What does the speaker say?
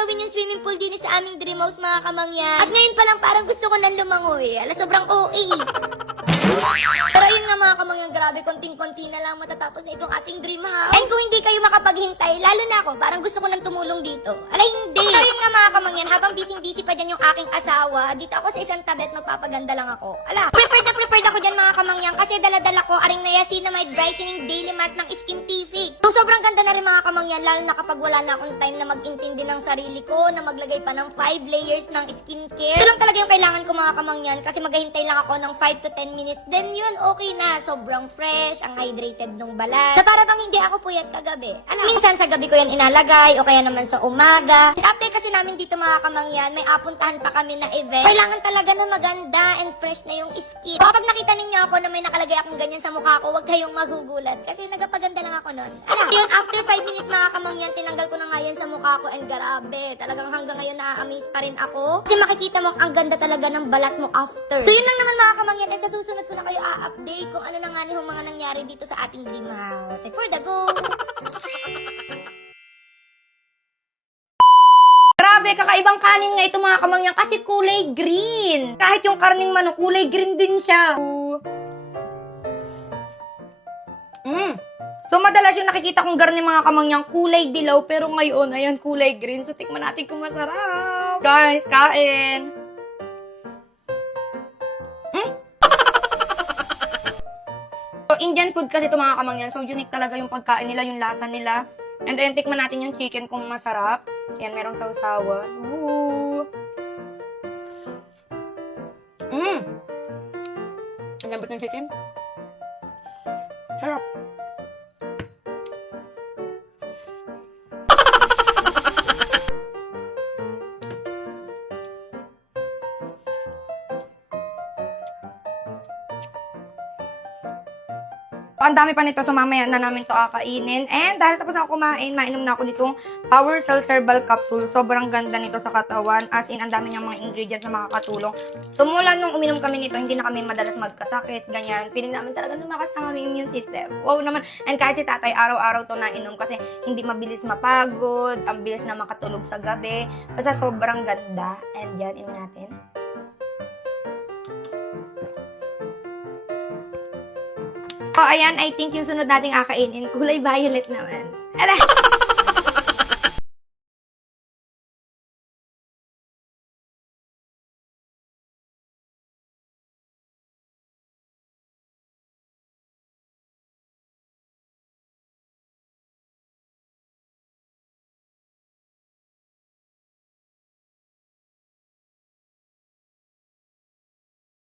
gawin yung swimming pool din sa aming dream house, mga kamangyan. At ngayon pa lang parang gusto ko nang lumangoy. Ala, sobrang OA. Pero yun nga mga kamangyan, grabe, konting-konti na lang matatapos na itong ating dream house. And kung hindi kayo makapaghintay, lalo na ako, parang gusto ko nang tumulong dito. Ala, hindi. Pero yun nga mga kamangyan, habang busy-busy pa dyan yung aking asawa, dito ako sa isang tabet, magpapaganda lang ako. Ala, prepared ako dyan mga kamangyan, kasi dala-dala ko aring niacinamide brightening daily mask ng Skintific. So sobrang ganda na rin mga kamangyan, lalo na kapag wala na akong time na mag-intindi ng sarili ko, na maglagay pa ng 5 layers ng skincare. Ito lang talaga yung kailangan ko mga kamangyan, kasi maghahintay lang ako ng 5 to 10 minutes. Then yun, okay na. Sobrang fresh, ang hydrated nung balat. Sa para bang hindi ako puyat kagabi. Alam, minsan sa gabi ko yan inalagay, o kaya naman sa umaga. And after kasi namin dito mga kamangyan, may apuntahan pa kami na event. Kailangan talaga na maganda and fresh na yung skin. So, kapag nakita ninyo ako na may nakalagay akong ganyan sa mukha ko, huwag kayong magugulat. Kasi nagapaganda lang ako nun. Alam, yun, after 5 minutes mga kamangyan, tinanggal ko na nga yan sa mukha ko and grabe. Talagang hanggang ngayon na-amaze pa rin ako. Kasi makikita mo ang ganda talaga ng balat mo after. So yun lang naman mga kamangyan, and sa susunod ko na kayo a-update kung ano na nga yung mga nangyari dito sa ating dream house. For the go! Grabe, kakaibang kanin nga ito mga kamangyan kasi kulay green. Kahit yung karning manok, kulay green din siya. So, madalas yung nakikita kong garni mga kamangyan kulay dilaw, pero ngayon, ayan, kulay green. So, tikman natin kung masarap. Guys, kain! So, Indian food kasi ito mga kamangyan. So, unique talaga yung pagkain nila, yung lasa nila. And then, tikman natin yung chicken kung masarap. Ayan, merong sausawan. Ooh! Ang lambot ng chicken. Sarap. Ang dami pa nito, so mamaya na namin to kakainin. And dahil tapos na ako kumain, mainom na ako nitong Power Cell Herbal Capsule. Sobrang ganda nito sa katawan. As in, ang dami niyang mga ingredients na makakatulong. So mula nung uminom kami nito, hindi na kami madalas magkasakit, ganyan. Feeling namin talaga lumakas na kami immune system. Wow naman. And kahit si tatay, araw-araw to nainom kasi hindi mabilis mapagod, ang bilis na makatulog sa gabi. Basta sobrang ganda. And yan, inom natin. So, ayan, I think yung sunod nating kakainin, kulay violet naman. Ara!